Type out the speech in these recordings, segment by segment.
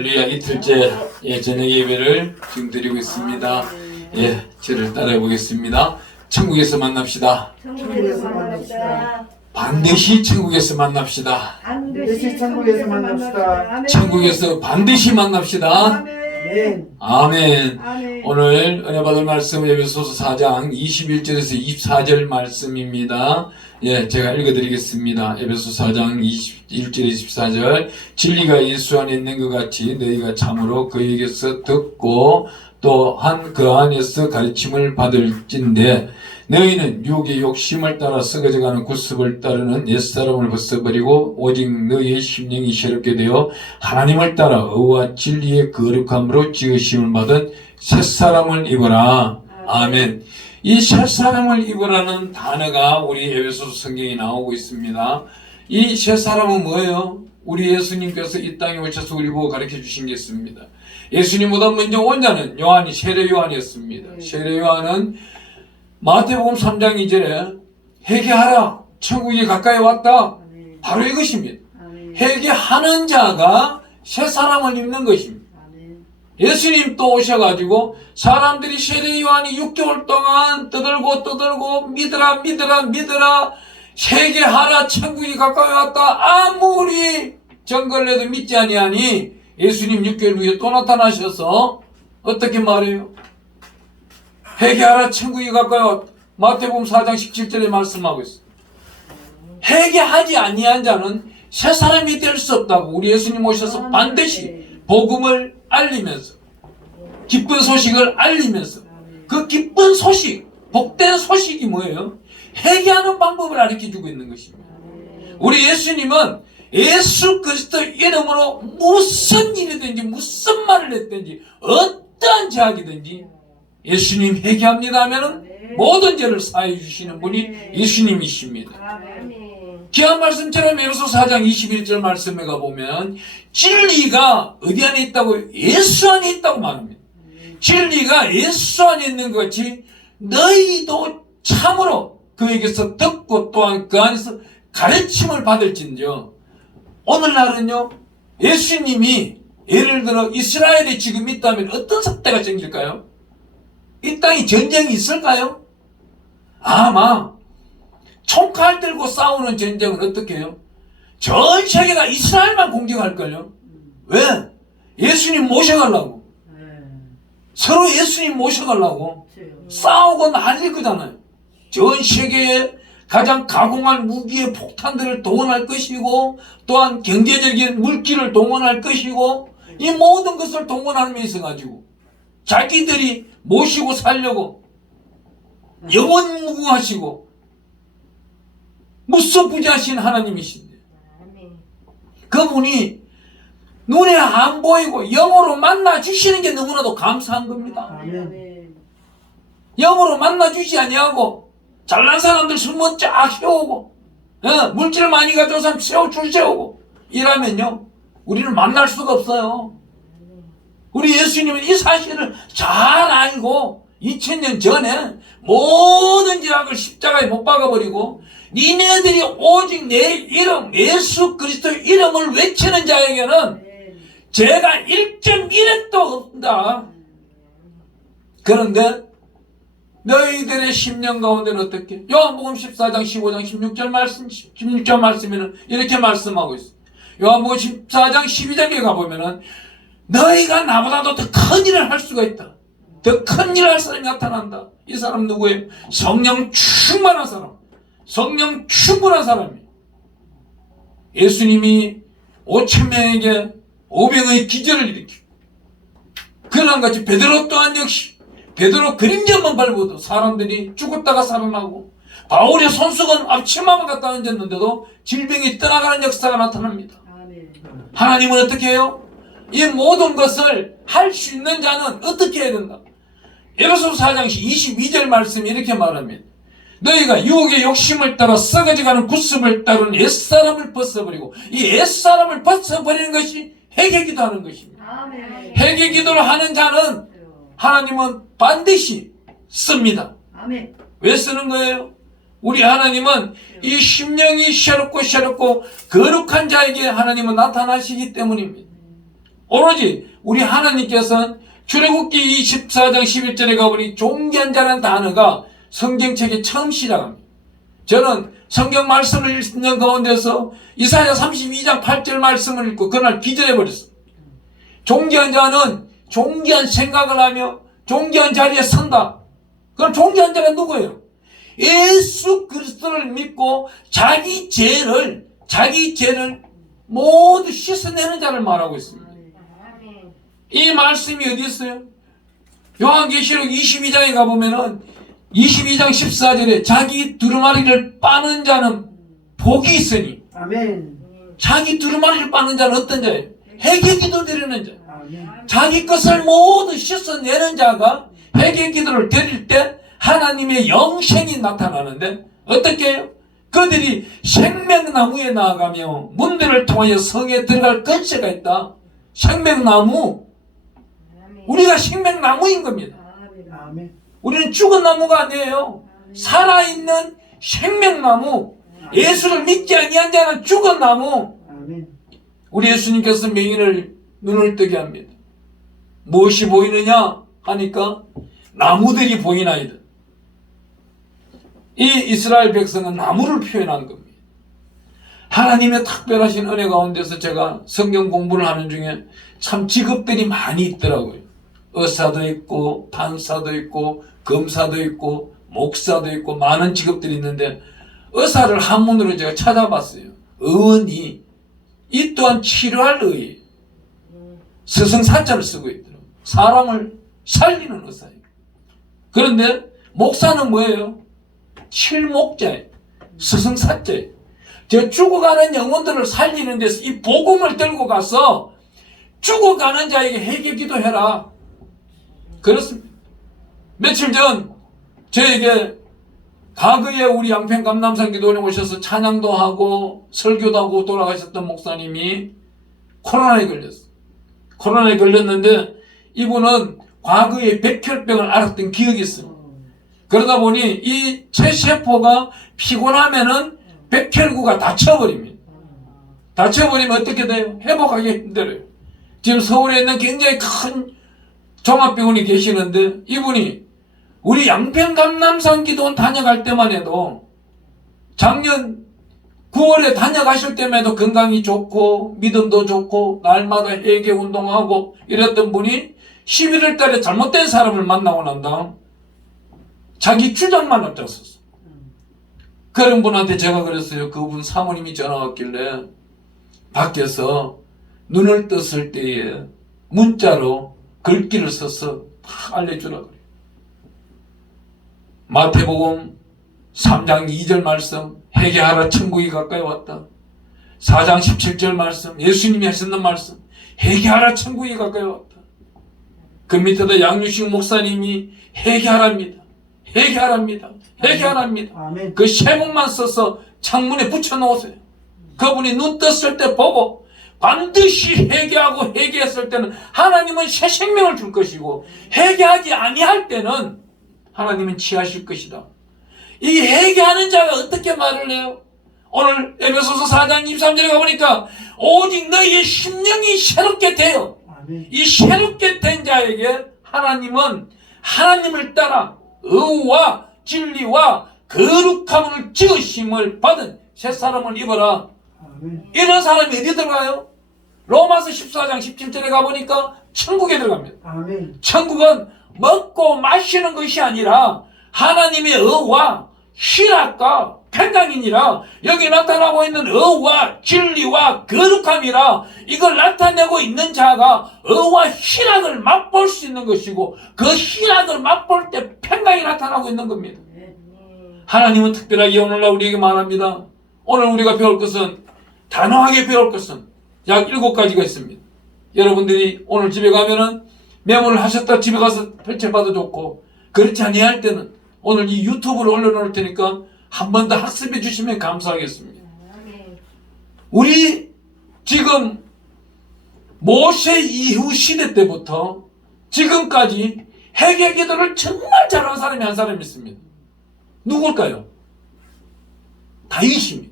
할렐루야. 이틀째 저녁 예배를 지금 드리고 있습니다. 저를 따라해 보겠습니다. 천국에서 만납시다. 천국에서 만납시다. 반드시 천국에서 만납시다. 반드시 천국에서 만납시다. 천국에서 반드시 만납시다. 아멘. 아멘. 아멘. 오늘 은혜 받을 말씀 에베소서 4장 21절에서 24절 말씀입니다. 제가 읽어드리겠습니다. 에베소 4장 21절 24절. 진리가 예수 안에 있는 것 같이 너희가 참으로 그에게서 듣고 또한 그 안에서 가르침을 받을진대 너희는 육의 욕심을 따라 썩어져가는 구습을 따르는 옛사람을 벗어버리고 오직 너희의 심령이 새롭게 되어 하나님을 따라 의와 진리의 거룩함으로 지으심을 받은 새사람을 입어라. 아멘. 이 새사람을 입으라는 단어가 우리 에베소서 성경에 나오고 있습니다. 이 새사람은 뭐예요? 우리 예수님께서 이 땅에 오셔서 우리 보고 가르쳐 주신 게 있습니다. 예수님보다 먼저 온 자는 요한이 세례 요한이었습니다. 세례 요한은 마태복음 3장 2절에 회개하라 천국이 가까이 왔다. 바로 이것입니다. 회개하는 자가 새사람을 입는 것입니다. 예수님 또 오셔가지고 사람들이 세례 요한이 6개월 동안 떠들고 믿으라 회개하라 천국이 가까이 왔다. 아무리 정걸래도 믿지 아니하니 예수님 6개월 후에 또 나타나셔서 어떻게 말해요? 회개하라 천국이 가까이 왔다. 마태복음 4장 17절에 말씀하고 있어요. 회개하지 아니한 자는 새 사람이 될 수 없다고 우리 예수님 오셔서 반드시 복음을 알리면서 기쁜 소식을 알리면서 그 기쁜 소식, 복된 소식이 뭐예요? 회개하는 방법을 가르쳐주고 있는 것입니다. 우리 예수님은 예수 그리스도 이름으로 무슨 일이든지 무슨 말을 했든지 어떠한 제약이든지 예수님 회개합니다 하면은 모든 죄를 사해 주시는 분이 예수님이십니다. 귀한 말씀처럼 에베소 4장 21절 말씀에 가보면 진리가 어디 안에 있다고? 예수 안에 있다고 말합니다. 진리가 예수 안에 있는 것 같이 너희도 참으로 그에게서 듣고 또한 그 안에서 가르침을 받을진저. 오늘날은요 예수님이 예를 들어 이스라엘이 지금 있다면 어떤 사태가 생길까요? 이 땅에 전쟁이 있을까요? 아마 총칼 들고 싸우는 전쟁은 어떻게 해요? 전 세계가 이스라엘만 공격할걸요? 왜? 예수님 모셔가려고. 서로 예수님 모셔가려고. 싸우고 난릴 거잖아요. 전 세계에 가장 가공할 무기의 폭탄들을 동원할 것이고 또한 경제적인 물기를 동원할 것이고 이 모든 것을 동원하면서 있어가지고 자기들이 모시고 살려고 영원무궁하시고 무소부지하신 하나님이신데 그분이 눈에 안 보이고 영으로 만나 주시는 게 너무나도 감사한 겁니다. 영으로 만나 주지 아니하고 잘난 사람들 술만 쫙 세우고 물질 많이 가져온 사람 줄 세우고 이러면요 우리는 만날 수가 없어요. 우리 예수님은 이 사실을 잘 알고 2000년 전에 모든 죄악을 십자가에 못 박아버리고 니네들이 오직 내 이름 예수 그리스도 이름을 외치는 자에게는 죄가 1.1획도 없다. 그런데 너희들의 심령 가운데는 어떻게? 요한복음 14장 15장 16절 말씀에는 이렇게 말씀하고 있어요. 요한복음 14장 12절에 가보면은 너희가 나보다도 더 큰 일을 할 수가 있다. 더 큰 일을 할 사람이 나타난다. 이 사람 누구예요? 성령 충만한 사람. 성령 충분한 사람이에요. 예수님이 5,000명에게 500의 기절을 일으키고 그런 같이 베드로 또한 역시 베드로 그림자만 밟아도 사람들이 죽었다가 살아나고 바울의 손수건 앞치마만 갖다 얹었는데도 질병이 떠나가는 역사가 나타납니다. 하나님은 어떻게 해요? 이 모든 것을 할 수 있는 자는 어떻게 해야 된다? 에베소서 4장 22절 말씀이 이렇게 말합니다. 너희가 유혹의 욕심을 따라 썩어져가는 구습을 따르는 옛사람을 벗어버리고 이 옛사람을 벗어버리는 것이 회개기도 하는 것입니다. 회개기도를 하는 자는 하나님은 반드시 씁니다. 왜 쓰는 거예요? 우리 하나님은 이 심령이 새롭고 거룩한 자에게 하나님은 나타나시기 때문입니다. 오로지 우리 하나님께서는 출애굽기 24장 11절에 가보니 종기한 자라는 단어가 성경책에 처음 시작합니다. 저는 성경 말씀을 읽는 가운데서 이사야 32장 8절 말씀을 읽고 그날 기절해버렸습니다. 종기한 자는 종기한 생각을 하며 종기한 자리에 선다. 그럼 종기한 자가 누구예요? 예수 그리스도를 믿고 자기 죄를 모두 씻어내는 자를 말하고 있습니다. 이 말씀이 어디 있어요? 요한계시록 22장에 가보면은 22장 14절에 자기 두루마리를 빠는 자는 복이 있으니. 아멘. 자기 두루마리를 빠는 자는 어떤 자예요? 회개기도 드리는 자. 아멘. 자기 것을 모두 씻어내는 자가 회개기도를 드릴 때 하나님의 영생이 나타나는데 어떻게 해요? 그들이 생명나무에 나아가며 문들을 통하여 성에 들어갈 권세가 있다. 생명나무. 우리가 생명나무인 겁니다. 아멘. 우리는 죽은 나무가 아니에요. 살아있는 생명나무. 예수를 믿지 아니한 자는 죽은 나무. 아멘. 우리 예수님께서 맹인을 눈을 뜨게 합니다. 무엇이 보이느냐 하니까 나무들이 보이나이다. 이 이스라엘 백성은 나무를 표현한 겁니다. 하나님의 특별하신 은혜 가운데서 제가 성경 공부를 하는 중에 참 직업들이 많이 있더라고요. 의사도 있고 판사도 있고 검사도 있고 목사도 있고 많은 직업들이 있는데 의사를 한문으로 제가 찾아봤어요. 의원이 이 또한 치료할 의예요. 스승사자를 쓰고 있더라고요. 사람을 살리는 의사예요. 그런데 목사는 뭐예요? 칠목자예요. 스승사자예요. 저 죽어가는 영혼들을 살리는 데서 이 복음을 들고 가서 죽어가는 자에게 회개 기도해라. 그렇습니다. 며칠 전 저에게 과거에 우리 양평 감남산 기도원에 오셔서 찬양도 하고 설교도 하고 돌아가셨던 목사님이 코로나에 걸렸어요. 코로나에 걸렸는데 이분은 과거에 백혈병을 앓았던 기억이 있어요. 그러다 보니 이 체세포가 피곤하면은 백혈구가 다쳐버립니다. 다쳐버리면 어떻게 돼요? 회복하기 힘들어요. 지금 서울에 있는 굉장히 큰 종합병원이 계시는데 이분이 우리 양평 감남산 기도원 다녀갈 때만 해도 작년 9월에 다녀가실 때만 해도 건강이 좋고 믿음도 좋고 날마다 회개 운동하고 이랬던 분이 11월 달에 잘못된 사람을 만나고 난 다음 자기 주장만 앞장섰어. 그런 분한테 제가 그랬어요. 그분 사모님이 전화 왔길래 밖에서 눈을 떴을 때에 문자로 글귀를 써서 다 알려주라 그래요. 마태복음 3장 2절 말씀 회개하라 천국이 가까이 왔다. 4장 17절 말씀 예수님이 하셨는 말씀 회개하라 천국이 가까이 왔다. 그 밑에다 양유식 목사님이 회개하랍니다. 회개하랍니다. 회개하랍니다. 아멘. 그 제목만 써서 창문에 붙여놓으세요. 그분이 눈 떴을 때 보고 반드시 회개하고 회개했을 때는 하나님은 새 생명을 줄 것이고 회개하지 아니할 때는 하나님은 취하실 것이다. 이 회개하는 자가 어떻게 말을 해요? 오늘 에베소서 4장 23절에 가보니까 오직 너희의 심령이 새롭게 되어 아멘. 이 새롭게 된 자에게 하나님은 하나님을 따라 의와 진리와 거룩함을 지으심을 받은 새 사람을 입어라. 아멘. 이런 사람이 어디 들어가요? 로마서 14장 17절에 가보니까 천국에 들어갑니다. 아멘. 천국은 먹고 마시는 것이 아니라 하나님의 의와 희락과 평강이니라. 여기 나타나고 있는 의와 진리와 거룩함이라. 이걸 나타내고 있는 자가 의와 희락을 맛볼 수 있는 것이고 그 희락을 맛볼 때 평강이 나타나고 있는 겁니다. 하나님은 특별하게 오늘날 우리에게 말합니다. 오늘 우리가 배울 것은 단호하게 배울 것은 약 7가지가 있습니다. 여러분들이 오늘 집에 가면은 메모를 하셨다 집에 가서 펼쳐봐도 좋고 그렇지 아니할 때는 오늘 이 유튜브를 올려놓을 테니까 한 번 더 학습해 주시면 감사하겠습니다. 우리 지금 모세 이후 시대 때부터 지금까지 회개 기도를 정말 잘하는 사람이 한 사람이 있습니다. 누굴까요? 다윗입니다.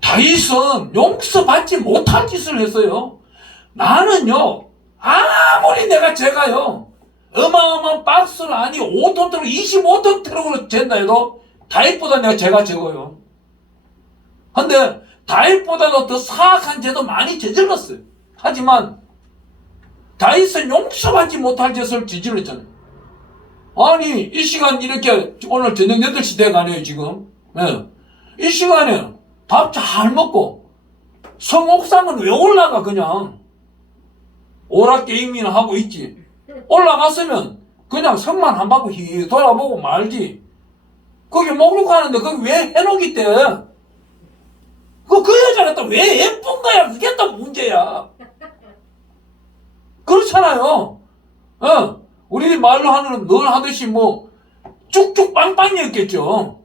다윗은 용서받지 못할 짓을 했어요. 나는요, 아무리 제가요, 어마어마한 박스를 아니 5톤 트럭, 25톤 트럭으로 잰다 해도 다윗보다 내가 제가 적어요. 근데 다윗보다도 더 사악한 죄도 많이 저질렀어요. 하지만 다윗은 용서받지 못할 죄를 저질렀잖아요. 아니 이 시간 이렇게 오늘 저녁 8시 돼가네요 지금. 예. 이 시간에 밥 잘 먹고 성옥상은 왜 올라가 그냥 오락게임이나 하고 있지. 올라갔으면 그냥 성만 한 바퀴 히 돌아보고 말지. 거기 목록하는데 거기 왜 해놓기 때 그 여자가 또 왜 예쁜 거야. 그게 또 문제야. 그렇잖아요. 우리 말로 하는 늘 하듯이 뭐 쭉쭉 빵빵이었겠죠.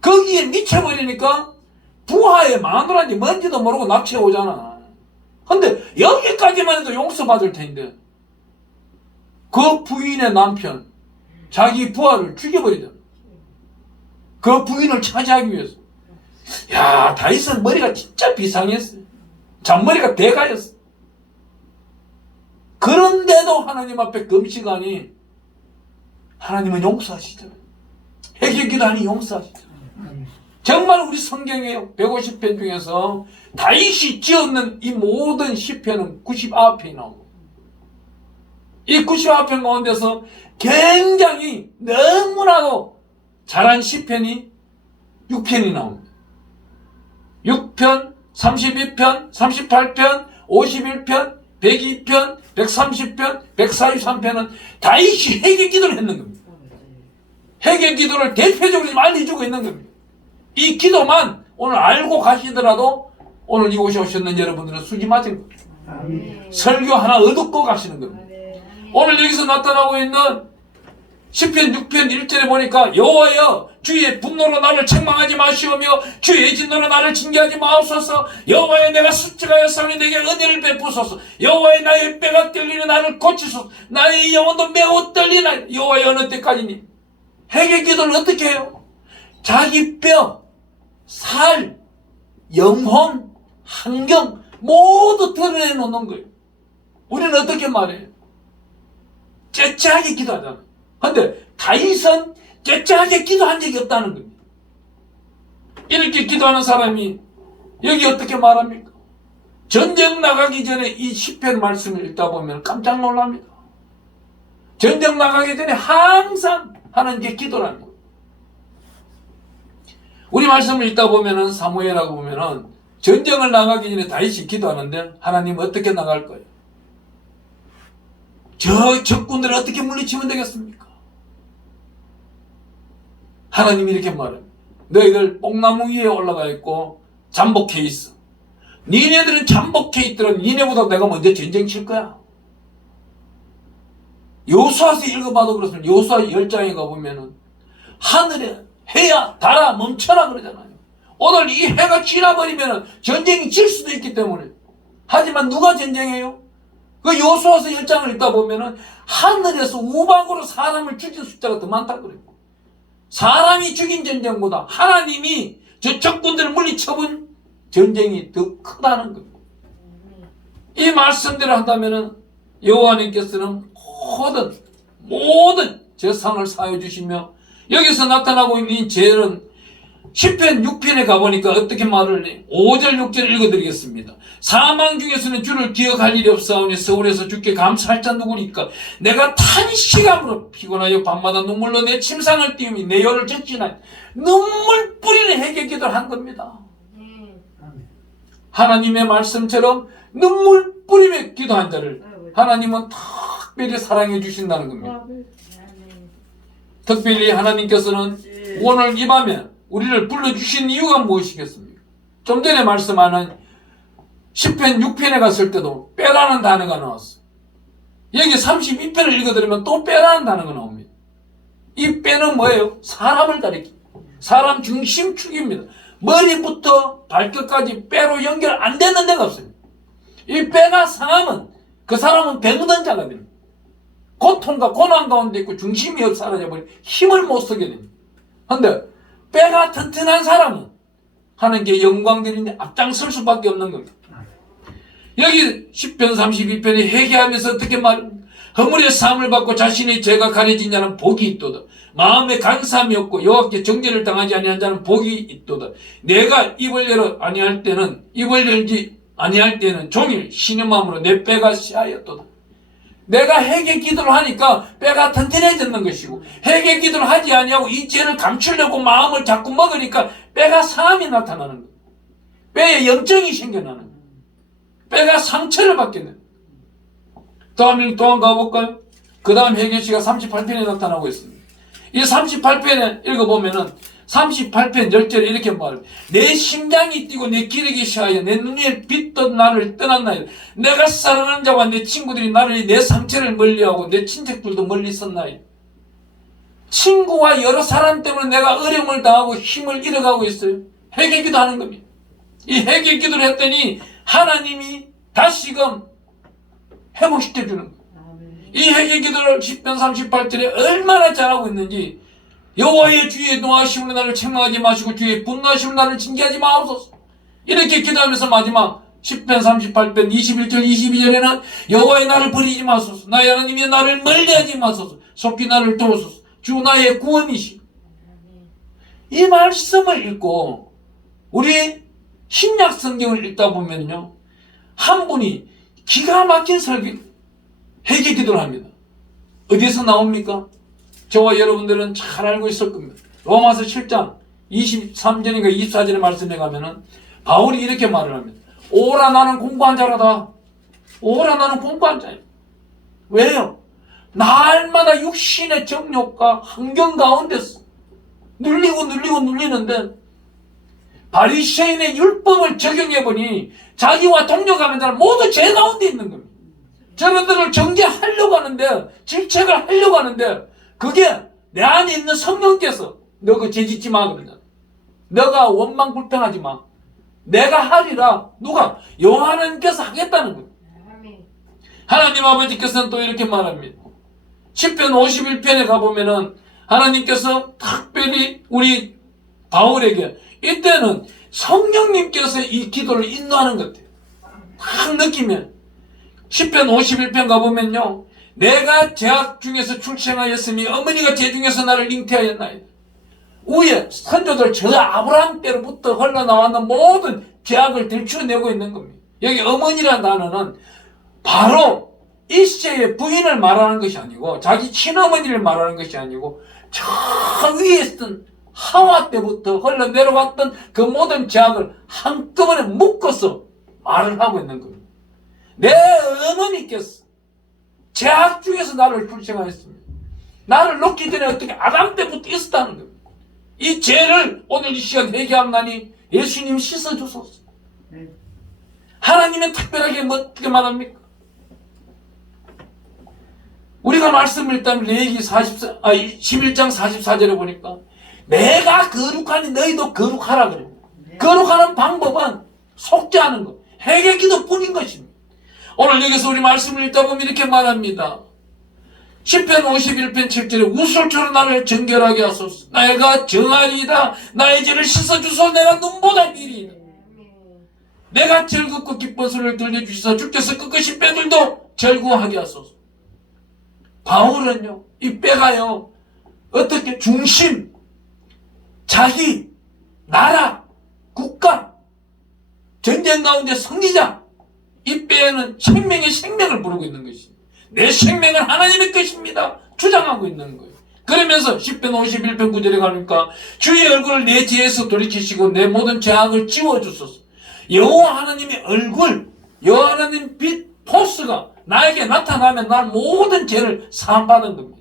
거기에 미쳐버리니까 부하에 마누라인지 뭔지도 모르고 납치해 오잖아. 근데 여기까지만 해도 용서받을 텐데 그 부인의 남편 자기 부하를 죽여버리잖아. 그 부인을 차지하기 위해서. 야, 다윗은 머리가 진짜 비상했어. 잔머리가 대가였어. 그런데도 하나님 앞에 금식하니 하나님은 용서하시잖아요. 회개기도하니 용서하시잖아요. 정말 우리 성경에 150편 중에서 다윗이 지었는 이 모든 시편은 99편이 나옵니다. 이 99편 가운데서 굉장히 너무나도 잘한 시편이 6편이 나옵니다. 6편, 32편, 38편, 51편, 102편, 130편, 143편은 다윗이 회개 기도를 했는 겁니다. 회개 기도를 대표적으로 알려주고 있는 겁니다. 이 기도만 오늘 알고 가시더라도 오늘 이곳에 오셨는 여러분들은 수지 맞은 겁니다. 설교 하나 얻고 가시는 겁니다. 오늘 여기서 나타나고 있는 시편 6편 1절에 보니까 여호와여 주의 분노로 나를 책망하지 마시오며 주의 진노로 나를 징계하지 마옵소서. 여호와여 내가 숫직하였사오니 내게 은혜를 베푸소서. 여호와여 나의 뼈가 떨리는 나를 고치소서. 나의 영혼도 매우 떨리나. 여호와여 어느 때까지니. 회개 기도를 어떻게 해요? 자기 뼈, 살, 영혼, 환경 모두 드러내놓는 거예요. 우리는 어떻게 말해요? 째째하게 기도하잖아요. 근데 다윗은 째째하게 기도한 적이 없다는 겁니다. 이렇게 기도하는 사람이 여기 어떻게 말합니까? 전쟁 나가기 전에 이 시편 말씀을 읽다 보면 깜짝 놀랍니다. 전쟁 나가기 전에 항상 하는 게 기도라는 거예요. 우리 말씀을 읽다 보면은 사무엘하고 보면은 전쟁을 나가기 전에 다윗이 기도하는데 하나님 어떻게 나갈 거예요? 저 적군들을 어떻게 물리치면 되겠습니까? 하나님이 이렇게 말해요. 너희들 뽕나무 위에 올라가 있고 잠복해 있어. 니네들은 잠복해 있더라도 니네보다 내가 먼저 전쟁 칠 거야. 여호수아서 읽어봐도 그렇습니다. 여호수아 10장에 가보면은 하늘에 해야 달아 멈춰라 그러잖아요. 오늘 이 해가 지나버리면 전쟁이 질 수도 있기 때문에. 하지만 누가 전쟁해요? 그 여호수아서 10장을 읽다 보면은 하늘에서 우박으로 사람을 죽인 숫자가 더 많다 그래요. 사람이 죽인 전쟁보다 하나님이 저 적군들을 물리쳐본 전쟁이 더 크다는 겁니다. 이 말씀대로 한다면은 여호와님께서는 모든 죄상을 사해 주시며 여기서 나타나고 있는 죄는 시편 6편에 가보니까 어떻게 말을 해? 5절 6절 읽어드리겠습니다. 사망 중에서는 주를 기억할 일이 없사오니 서울에서 주께 감사할 자 누구니까. 내가 탄식함으로 피곤하여 밤마다 눈물로 내 침상을 띄우며 내 혀를 적시나니. 눈물 뿌리는 회개 기도를 한 겁니다. 하나님의 말씀처럼 눈물 뿌리며 기도한 자를 하나님은 특별히 사랑해 주신다는 겁니다. 특별히 하나님께서는 오늘 이 밤에 우리를 불러주신 이유가 무엇이겠습니까? 좀 전에 말씀하는 시편 6편에 갔을 때도 빼라는 단어가 나왔어요. 여기 32편을 읽어드리면 또 빼라는 단어가 나옵니다. 이 빼는 뭐예요? 사람을 가리킵니다. 사람 중심축입니다. 머리부터 발끝까지 빼로 연결 안 되는 데가 없습니다. 이 빼가 상하면 그 사람은 병든 자가 됩니다. 고통과 고난 가운데 있고 중심이 사라져버리면 힘을 못 쓰게 됩니다. 그런데 뼈가 튼튼한 사람은 하나님께 영광 드리는데 앞장설 수밖에 없는 겁니다. 여기 10편 32편에 회개하면서 어떻게 말합니까? 허물의 사함을 받고 자신의 죄가 가려진 자는 복이 있도다. 마음에 간사함이 없고 여호와께 정죄를 당하지 아니한 자는 복이 있도다. 내가 입을 열지 아니할 때는 종일 쉬는 마음으로 내 뼈가 씨하였도다. 내가 회개 기도를 하니까 뼈가 튼튼해졌는 것이고, 회개 기도를 하지 아니하고 이 죄를 감추려고 마음을 자꾸 먹으니까 뼈가 상함이 나타나는 거예요. 뼈에 염증이 생겨나는 거예요. 뼈가 상처를 받게 돼요. 또한 가볼까요? 그 다음 회개시가 38편에 나타나고 있습니다. 이 38편에 읽어보면은 38편 10절에 이렇게 말합니다. 내 심장이 뛰고 내 기력이 시하여 내 눈에 빛던 나를 떠났나이다. 내가 사랑하는 자와 내 친구들이 나를 내 상처를 멀리하고 내 친척들도 멀리 있었나이다. 친구와 여러 사람 때문에 내가 어려움을 당하고 힘을 잃어가고 있어요. 회개기도 하는 겁니다. 이 회개기도를 했더니 하나님이 다시금 회복시켜주는 거예요. 이 회개기도를 10편 38절에 얼마나 잘하고 있는지, 여호와의 주의 노하심으로 나를 책망하지 마시고 주의 분노하심으로 나를 징계하지 마옵소서. 이렇게 기도하면서 마지막 10편 38편 21절 22절에는 여호와의 나를 버리지 마소서. 나의 하나님이 나를 멀리하지 마소서. 속히 나를 도우소서. 주 나의 구원이시. 이 말씀을 읽고 우리 신약 성경을 읽다 보면요, 한 분이 기가 막힌 회개 기도를 합니다. 어디서 나옵니까? 저와 여러분들은 잘 알고 있을 겁니다. 로마서 7장 23절인가 24절에 말씀에 가면은 바울이 이렇게 말을 합니다. 오라 나는 공고한 자라다. 오라 나는 공고한 자예요. 왜요? 날마다 육신의 정욕과 환경 가운데서 눌리는데 바리새인의 율법을 적용해보니 자기와 동력하는 자는 모두 죄 가운데 있는 겁니다. 저들을 정죄하려고 하는데, 질책을 하려고 하는데, 그게 내 안에 있는 성령께서 너 그 죄 짓지 마 그러잖아. 너가 원망 불평하지 마. 내가 하리라. 누가? 여호와님께서 하겠다는 거예요. 하나님 아버지께서는 또 이렇게 말합니다. 10편 51편에 가보면은 하나님께서 특별히 우리 바울에게 이때는 성령님께서 이 기도를 인도하는 것 같아요. 딱 느끼면 10편 51편 가보면요, 내가 죄악 중에서 출생하였으니 어머니가 죄 중에서 나를 잉태하였나이다. 위에 선조들 저 아브라함 때로부터 흘러나왔는 모든 죄악을 들추어내고 있는 겁니다. 여기 어머니라는 단어는 바로 이세의 부인을 말하는 것이 아니고 자기 친어머니를 말하는 것이 아니고 저 위에 있던 하와 때부터 흘러내려왔던 그 모든 죄악을 한꺼번에 묶어서 말을 하고 있는 겁니다. 내 어머니께서 죄악 중에서 나를 출생하였습니다. 나를 놓기 전에 어떻게 아담 때부터 있었다는 겁니다. 이 죄를 오늘 이 시간 회개하나니 예수님 씻어주소서. 하나님은 특별하게 어떻게 말합니까? 우리가 말씀을 일단 레위기 11장 44절에 보니까 내가 거룩하니 너희도 거룩하라 그래요. 거룩하는 방법은 속죄하는 것, 회개기도 뿐인 것입니다. 오늘 여기서 우리 말씀을 읽다 보면 이렇게 말합니다. 10편 51편 7절에 우슬초로 나를 정결하게 하소서. 내가 정하리이다. 나의 죄를 씻어주소. 내가 눈보다 미리이다. 내가 즐겁고 기쁜 소리를 들려주시사 주께서 끝끝이 뼈들도 즐거워하게 하소서. 바울은요, 이 뼈가요, 어떻게 중심, 자기, 나라, 국가, 전쟁 가운데 승리자, 이 뼈에는 생명의 생명을 부르고 있는 것입니다. 내 생명은 하나님의 것입니다. 주장하고 있는 거예요. 그러면서 10편 51편 9절에 가니까 주의 얼굴을 내 죄에서 돌이키시고 내 모든 죄악을 지워주소서. 여호와 하나님의 얼굴, 여호와 하나님 빛 포스가 나에게 나타나면 난 모든 죄를 사함받는 겁니다.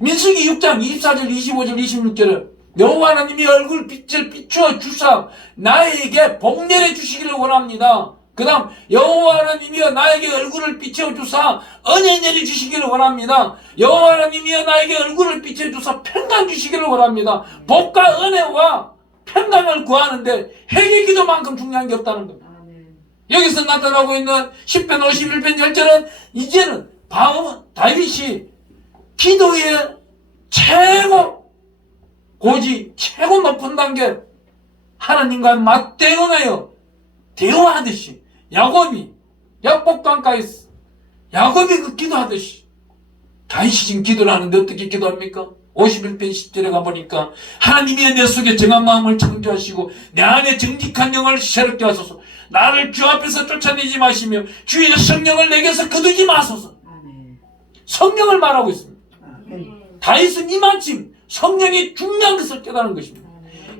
민수기 6장 24절 25절 26절에 여호와 하나님이 얼굴 빛을 비추어 주사 나에게 복내려 주시기를 원합니다. 그 다음 여호와 하나님이여 나에게 얼굴을 비춰주사 은혜 내려주시기를 원합니다. 여호와 하나님이여 나에게 얼굴을 비춰주사 평강 주시기를 원합니다. 복과 은혜와 평강을 구하는데 회개기도만큼 중요한 게 없다는 겁니다. 여기서 나타나고 있는 10편 51편 10절은 이제는 다윗이 기도의 최고 고지, 최고 높은 단계 하나님과 맞대응하여 대화하듯이 야곱이 약복강가에서 야곱이 그 기도하듯이 다윗이 지금 기도를 하는데 어떻게 기도합니까? 51편 10절에 가보니까 하나님이 내 속에 정한 마음을 창조하시고 내 안에 정직한 영을 새롭게 하소서. 나를 주 앞에서 쫓아내지 마시며 주의 성령을 내게서 거두지 마소서. 성령을 말하고 있습니다. 다윗은 이만큼 성령이 중요한 것을 깨달은 것입니다.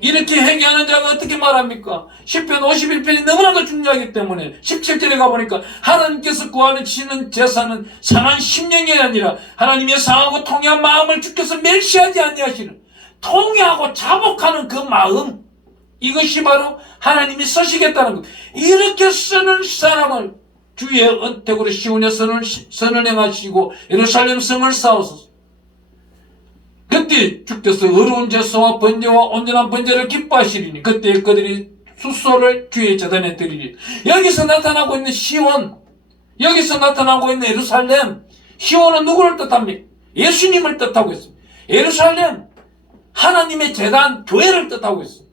이렇게 회개하는 자가 어떻게 말합니까? 10편 51편이 너무나도 중요하기 때문에 17절에 가보니까 하나님께서 구하는 치는 제사는 상한 심령이 아니라 하나님의 상하고 통회한 마음을 주께서 멸시하지 아니하시는 통회하고 자복하는 그 마음, 이것이 바로 하나님이 쓰시겠다는 것. 이렇게 쓰는 사람을 주의 언택으로 시온의 선을 행하시고 예루살렘 성을 쌓으소서. 그때 주께서 어려운 제사와 번제와 온전한 번제를 기뻐하시리니 그때 그들이 숫소를 주의 제단에 드리리. 여기서 나타나고 있는 시온, 여기서 나타나고 있는 예루살렘, 시온은 누구를 뜻합니까? 예수님을 뜻하고 있습니다. 예루살렘, 하나님의 제단, 교회를 뜻하고 있습니다.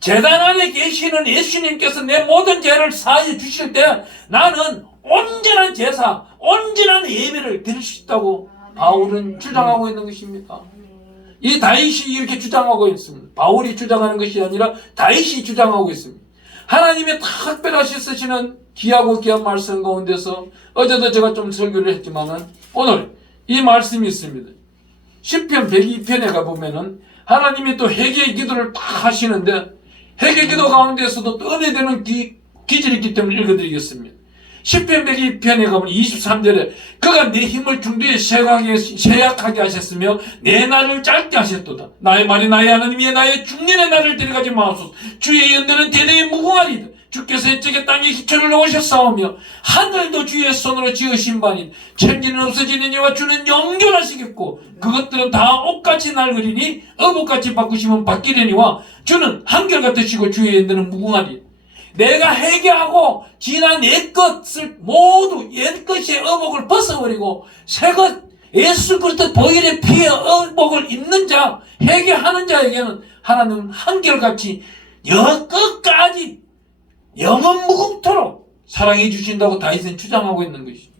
제단 안에 계시는 예수님께서 내 모든 죄를 사해 주실 때 나는 온전한 제사, 온전한 예배를 드릴 수 있다고 바울은 주장하고 있는 것입니다. 이 다윗이 이렇게 주장하고 있습니다. 바울이 주장하는 것이 아니라 다윗이 주장하고 있습니다. 하나님의 특별하시 쓰시는 귀하고 귀한 말씀 가운데서 어제도 제가 좀 설교를 했지만은 오늘 이 말씀이 있습니다. 10편 102편에 가보면은 하나님이 또 회개의 기도를 딱 하시는데 회개 기도 가운데서도 또 은혜되는 기질이 있기 때문에 읽어드리겠습니다. 10편 102편에 가면 23절에 그가 내 힘을 중도에 쇠약하게 하셨으며 내 날을 짧게 하셨도다. 나의 말이 나의 하나님이여 나의 중년의 날을 데려가지 마옵소서. 주의 연대는 대대에 무궁하리다. 주께서 이쪽에 땅에 기초를 놓으셨사오며 하늘도 주의 손으로 지으신 바니 천지는 없어지느니와 주는 영존하시겠고 그것들은 다 옷같이 낡으리니 어복같이 바꾸시면 바뀌려니와 주는 한결같으시고 주의 연대는 무궁하리다. 내가 회개하고 지난 옛것을 모두 옛것의 어복을 벗어버리고 새것 예수 그리스도 보혈의 피의 어복을 입는 자, 회개하는 자에게는 하나님은 한결같이 끝까지 영원 무궁토록 사랑해 주신다고 다윗은 주장하고 있는 것이죠.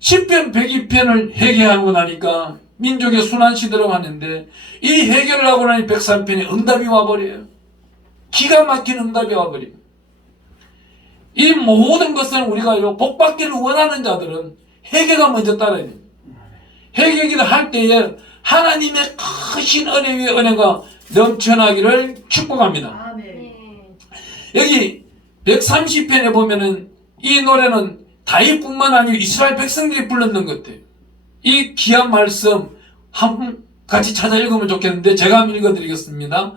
10편 102편을 회개하고 나니까 민족의 순환시대로 하는데 이 회개를 하고 나니 103편에 응답이 와버려요. 기가 막힌 응답이 와버립니다. 이 모든 것을 우리가 복받기를 원하는 자들은 회개가 먼저 따라야 됩니다. 회개기를 할 때에 하나님의 크신 은혜 위에 은혜가 넘쳐나기를 축복합니다. 여기 130편에 보면은 이 노래는 다윗뿐만 아니라 이스라엘 백성들이 불렀는 것 같아요. 이 귀한 말씀 같이 찾아 읽으면 좋겠는데 제가 한번 읽어드리겠습니다.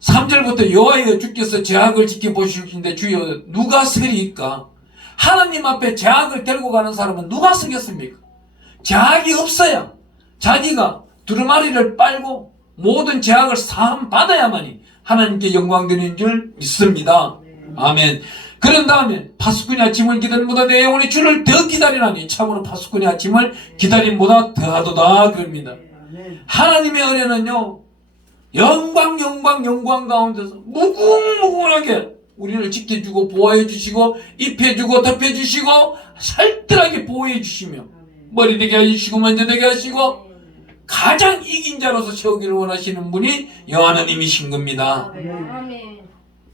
3절부터 여호와여 주께서 제약을 지켜보시는데 주여 누가 서리이까? 하나님 앞에 제약을 들고 가는 사람은 누가 서겠습니까? 제약이 없어야 자기가 두루마리를 빨고 모든 제약을 사함 받아야만이 하나님께 영광 드리는 줄 믿습니다. 아멘. 그런 다음에 파수꾼이 아침을 기다림보다 내 영혼이 주를 더 기다리나니 참으로 파수꾼이 아침을 기다림보다 더하도다 그럽니다. 하나님의 은혜는요 영광 가운데서 무궁무궁하게 우리를 지켜주고 보호해 주시고 입혀주고 덮여주시고 살뜰하게 보호해 주시며 머리 되게 해주시고 먼저 되게 하시고 가장 이긴 자로서 세우기를 원하시는 분이 여호와님이신 겁니다.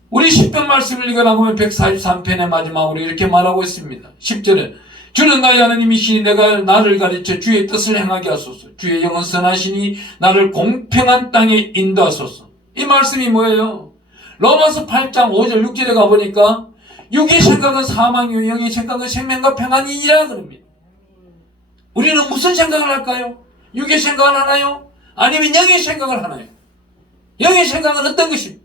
우리 10편 말씀을 읽어나보면 143편의 마지막으로 이렇게 말하고 있습니다. 10절에 주는 나의 하나님이시니 내가 나를 가르쳐 주의 뜻을 행하게 하소서. 주의 영은 선하시니 나를 공평한 땅에 인도하소서. 이 말씀이 뭐예요? 로마서 8장 5절 6절에 가보니까 육의 생각은 사망이요 영의 생각은 생명과 평안이니라 그럽니다. 우리는 무슨 생각을 할까요? 육의 생각을 하나요? 아니면 영의 생각을 하나요? 영의 생각은 어떤 것입니까?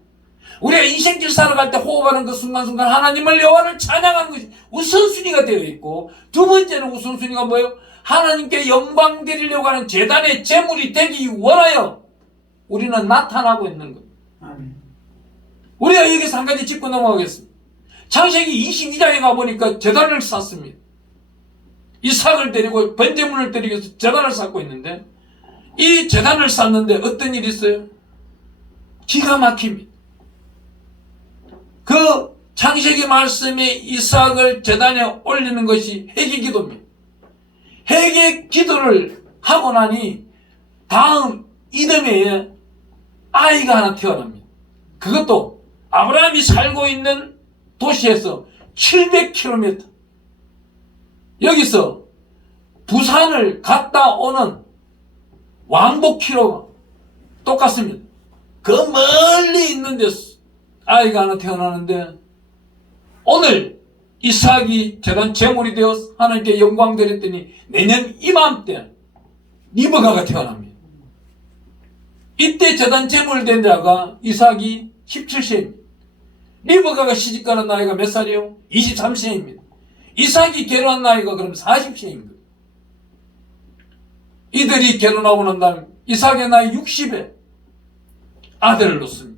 우리가 인생길 살아갈 때 호흡하는 그 순간순간 하나님을 여호와를 찬양하는 것이 우선순위가 되어 있고 두 번째는 우선순위가 뭐예요? 하나님께 영광 드리려고 하는 제단의 제물이 되기 원하여 우리는 나타나고 있는 것. 우리가 여기서 한 가지 짚고 넘어가겠습니다. 창세기 22장에 가보니까 제단을 쌓습니다. 이삭을 데리고 번제물을 드리기 위해서 제단을 쌓고 있는데 이 제단을 쌓는데 어떤 일이 있어요? 기가 막힙니다. 그 창세기 말씀에 이삭을 제단에 올리는 것이 회개 기도입니다. 회개 기도를 하고 나니 다음 이듬해에 아이가 하나 태어납니다. 그것도 아브라함이 살고 있는 도시에서 700km 여기서 부산을 갔다 오는 왕복키로가 똑같습니다. 그 멀리 있는 데서 아이가 하나 태어나는데 오늘 이삭이 제단 제물이 되어서 하나님께 영광 드렸더니 내년 이맘때 리브가가 태어납니다. 이때 제단 제물 된 자가 이삭이 17세입니다. 리브가가 시집가는 나이가 몇 살이에요? 23세입니다. 이삭이 결혼한 나이가 그럼 40세입니다. 이들이 결혼하고 난 다음 이삭의 나이 60에 아들을 놓습니다.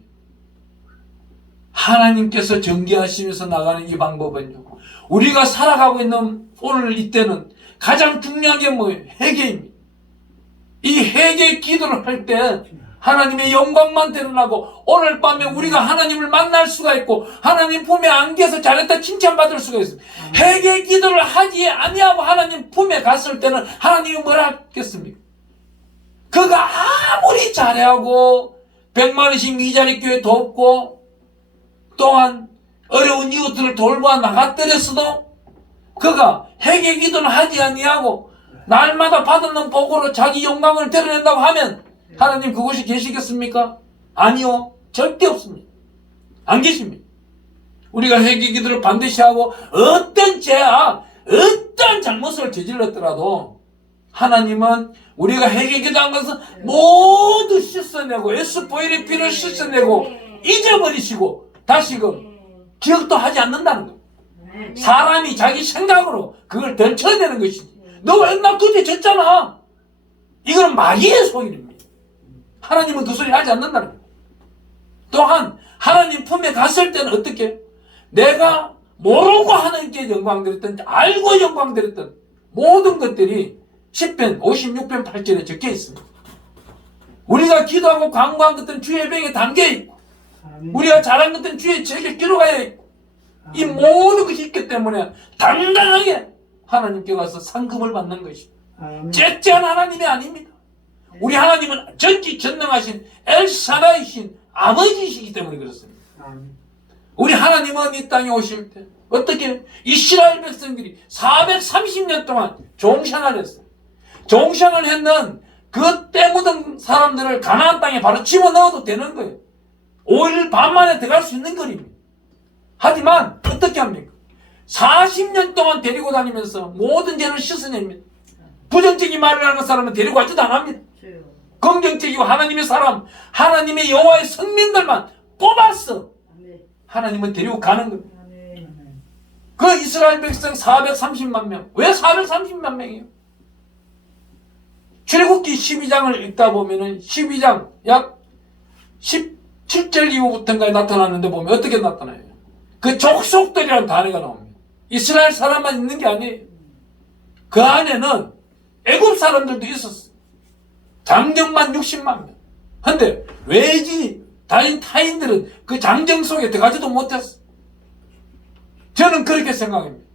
하나님께서 전개하시면서 나가는 이 방법은요, 우리가 살아가고 있는 오늘 이때는 가장 중요한 게 뭐예요? 회개입니다. 이 회개 기도를 할 때 하나님의 영광만 드러나고 오늘 밤에 우리가 하나님을 만날 수가 있고 하나님 품에 안겨서 잘했다 칭찬받을 수가 있습니다. 회개 기도를 하지 아니하고 하나님 품에 갔을 때는 하나님이 뭐라 하겠습니까? 그가 아무리 잘하고 100만 원씩 미자리 교회 돕고 또한 어려운 이웃들을 돌보아 나갔더랬어도 그가 회개 기도를 하지 아니하고 날마다 받는 복으로 자기 영광을 드러낸다고 하면 하나님 그곳이 계시겠습니까? 아니요. 절대 없습니다. 안 계십니다. 우리가 회개 기도를 반드시 하고 어떤 죄악, 어떤 잘못을 저질렀더라도 하나님은 우리가 회개 기도한 것은 모두 씻어내고 에스포일의 피를 씻어내고 잊어버리시고 다시금 기억도 하지 않는다는 거예요. 사람이 자기 생각으로 그걸 덜쳐내는 것이지. 너 옛날 그때 졌잖아. 이건 마귀의 소리입니다. 하나님은 그 소리 하지 않는다는 거예요. 또한 하나님 품에 갔을 때는 어떻게 해요? 내가 모르고 하나님께 영광 드렸던 알고 영광 드렸던 모든 것들이 10편 56편 8절에 적혀 있습니다. 우리가 기도하고 간구한 것들은 주의 병에 담겨있고 우리가 잘한 것들은 주의 책에 기록하여 있고 이 모든 것이 있기 때문에 당당하게 하나님께 가서 상급을 받는 것입니다. 째째한 하나님이 아닙니다. 우리 하나님은 전지전능하신 엘사다이신 아버지이시기 때문에 그렇습니다. 우리 하나님은 이 땅에 오실 때 어떻게 이스라엘 백성들이 430년 동안 종신을 했어요. 종신을 했는 그 때 묻은 사람들을 가나안 땅에 바로 집어넣어도 되는 거예요. 5일 반 만에 들어갈 수 있는 거리입니다. 하지만 어떻게 합니까? 40년 동안 데리고 다니면서 모든 죄를 씻어냅니다. 부정적인 말을 하는 사람은 데리고 가지도 않습니다. 긍정적이고 하나님의 사람, 하나님의 여호와의 성민들만 뽑았어. 하나님은 데리고 가는 겁니다. 그 이스라엘 백성 430만 명. 왜 430만 명이에요? 출애굽기 12장을 읽다 보면은 12장 약 17절 이후부터인가에 나타나는데 보면 어떻게 나타나요? 그 족속들이라는 단어가 나옵니다. 이스라엘 사람만 있는 게 아니에요. 그 안에는 애굽 사람들도 있었어요. 장정만 60만 명. 근데 외지 타인들은 그 장정 속에 들어가지도 못했어. 저는 그렇게 생각합니다.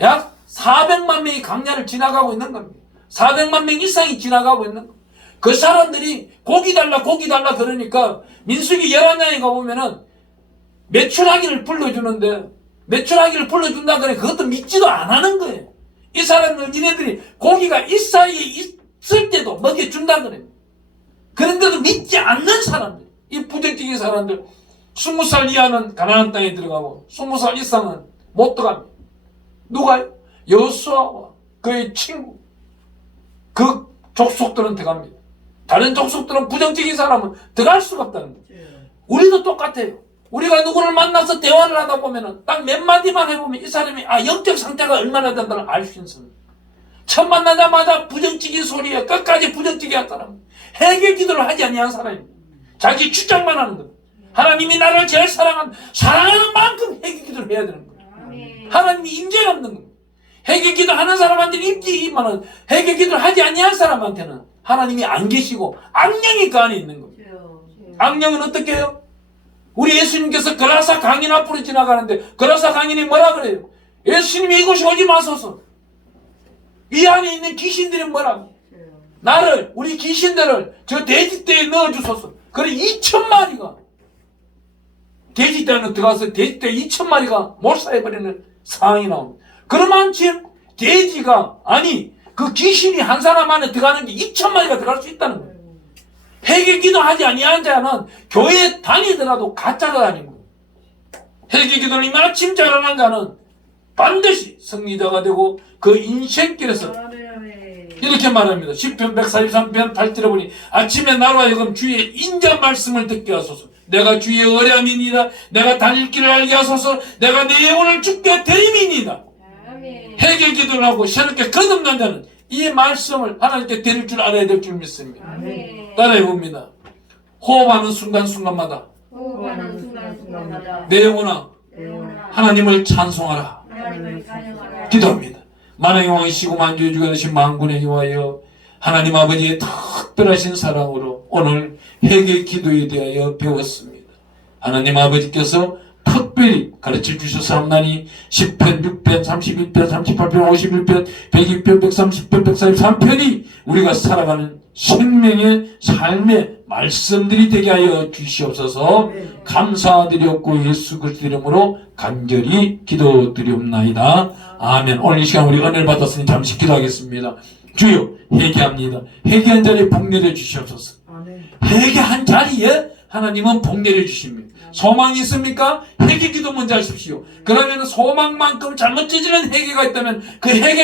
약 400만 명이 강야를 지나가고 있는 겁니다. 400만 명 이상이 지나가고 있는 겁니다. 그 사람들이 고기 달라 그러니까 민수기 11장에 가보면은 메추라기를 불러주는데 메추라기를 불러준다 그래 그것도 믿지도 안 하는 거예요. 이 사람들 니네들이 고기가 이 사이에 있을 때도 먹여준다 그래요. 그런데도 믿지 않는 사람들, 이 부정적인 사람들 20살 이하는 가나안 땅에 들어가고 20살 이상은 못 들어갑니다. 누가요? 여호수아와 그의 친구 그 족속들은 들어갑니다. 다른 족속들은 부정적인 사람은 들어갈 수가 없다는 거예요. 우리도 똑같아요. 우리가 누구를 만나서 대화를 하다 보면은 딱 몇 마디만 해보면 이 사람이 영적 상태가 얼마나 된다는 알 수 있습니다. 처음 만나자마자 부정적인 소리에 끝까지 부정적인 한 사람, 회개 기도를 하지 아니한 사람입니다. 자기 주장만 하는 겁니다. 하나님이 나를 제일 사랑하는 만큼 회개 기도를 해야 되는 거예요. 하나님이 임재가 없는 겁니다. 회개 기도하는 사람한테는 임재이지만 회개 기도를 하지 아니한 우리 예수님께서 그라사 강인 앞으로 지나가는데 그라사 강인이 뭐라 그래요? 예수님이 이곳에 오지 마소서. 이 안에 있는 귀신들이 뭐라고? 나를, 우리 귀신들을 저 돼지떼에 넣어주소서. 그래 2,000마리가 돼지떼에 들어가서 돼지떼 2,000마리가 몰살해버리는 상황이 나옵니다. 그러면 지금 돼지가 아니 그 귀신이 한 사람 안에 들어가는 게 2,000마리가 들어갈 수 있다는 거예요. 회개 기도하지 아니한 자는 교회에 다니더라도 가짜가 다니는 거예요. 회개 기도를 이마나 침잘하는 자는 반드시 승리자가 되고 그 인생길에서 이렇게 말합니다. 시편 143편 8절에 보니 아침에 나로 하여금 주의 인자 말씀을 듣게 하소서. 내가 주의 어려움이니이다. 내가 다닐 길을 알게 하소서. 내가 내 영혼을 주께 드림이니이다. 회개 기도를 하고 새롭게 거듭난 자는 이 말씀을 하나님께 드릴 줄 알아야 될 줄 믿습니다. 따라해 봅니다. 호흡하는 순간순간마다 내 영혼아 하나님을 찬송하라. 기도합니다. 만왕의 왕이시고 만주의 주가 되신 만군의 여호와여, 하나님 아버지의 특별하신 사랑으로 오늘 회개 기도에 대하여 배웠습니다. 하나님 아버지께서 특별히 가르쳐 주셨사옵나니 10편, 6편, 31편, 38편, 51편, 102편, 130편, 143편이 우리가 살아가는 생명의 삶의 말씀들이 되게 하여 주시옵소서. 감사드렸고 예수 그리스도 이름으로 간절히 기도드리옵나이다. 아멘. 오늘 이 시간 우리 은혜를 받았으니 잠시 기도하겠습니다. 주여 회개합니다. 회개한 자리에 복 내려 주시옵소서. 회개한 자리에 하나님은 복 내려 주십니다. 소망이 있습니까? 회개 기도 먼저 하십시오. 그러면 소망만큼 잘못 찢어지는 회개가 있다면 그 회개